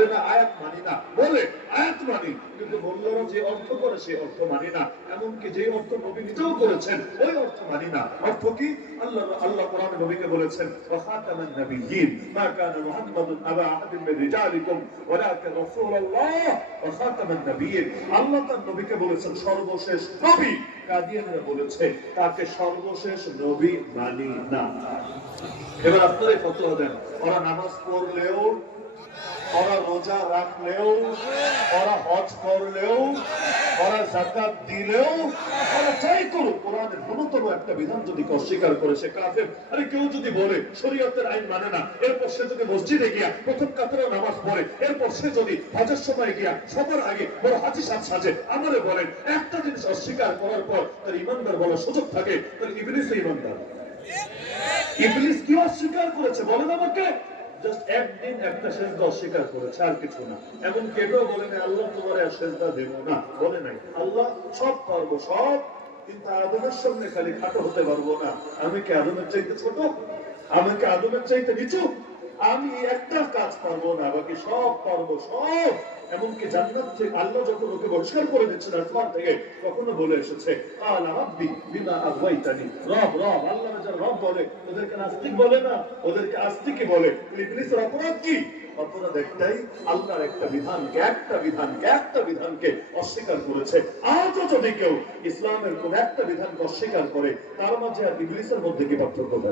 বলে না আয়াত মানি না, বলে আয়াত মানি, কিন্তু বললেও যে অর্থ করে সেই অর্থ মানি না। এমনকি যে অর্থ নবী নিজেও করেছেন ওই অর্থ মানি না। অর্থ কি? আল্লাহ কোরআনে নবীকে বলেছেন ওয়া খাতামান নাবিয়্যিন মা কানা মুহাম্মাদুন আবা আহাদিন মিন রিজালিকুম ওয়ালাকিন রাসূলুল্লাহ ওয়া খাতামান নাবিয়্যিন। আল্লাহ তার নবীকে বলেছেন সর্বশেষ নবী। কাদিয়ানীরা বলেছে তাকে সর্বশেষ নবী মানি না। এবার আপনারাই ফতোয়া দেন, ওরা নামাজ পড়লেও, ওরা রোজা রাখলেও, ওরা হজ করলেও, ওরা যাকাত দিলেও, ওরা যাই করুক, কোরআনের ন্যূনতম একটা বিধান যদি অস্বীকার করে সে কাফের। আরে কেউ যদি বলে শরীয়তের আইন মানে না, এরপর সে যদি মসজিদে গিয়া প্রথম কাতারে নামাজ পড়ে, এরপর সে যদি হজের সময় গিয়া সবার আগে বড় হাজি সাহেব সাজে, আমারে বলেন একটা জিনিস অস্বীকার করার পর তার ইমানদার বলার সুযোগ থাকে, তাহলে ইবলিসও ইমানদার। ইবলিস কি অস্বীকার করেছে বলেন আমাকে? জাস্ট একদিন একটা সেজদা অস্বীকার করেছে, আর কিছু না। এমন কেউ বলে না আল্লাহ তোমার আর সেজদা দেব না, বলে নাই। আল্লাহ সব পারবো, সব, কিন্তু আদমের সামনে খালি খাটো হতে পারবো না। আমি কি আদমের চাইতে ছোট? আমি কি আদমের চাইতে নিচু? আমি একটা কাজ পারবো না, বাকি সব পারবো, সব। এমনকি জান্নাত থেকে আল্লাহ যখন ওকে বহিষ্কার করে দিচ্ছেন আসমান থেকে, তখনও বলে এসেছে আলা রাব্বি বিমা আগওয়াইতানি। রব রব, আল্লাহ যারা রব বলে ওদেরকে নাস্তিক বলে না, ওদেরকে আস্তিকই বলে। ইবলিসের অপরাধ কি? অপরাধ একটাই, আল্লাহর একটা বিধানকে অস্বীকার করেছে। আজও যদি কেউ ইসলামের কোন একটা বিধানকে অস্বীকার করে, তার মাঝে আর ইবলিসের মধ্যে কি পার্থক্য?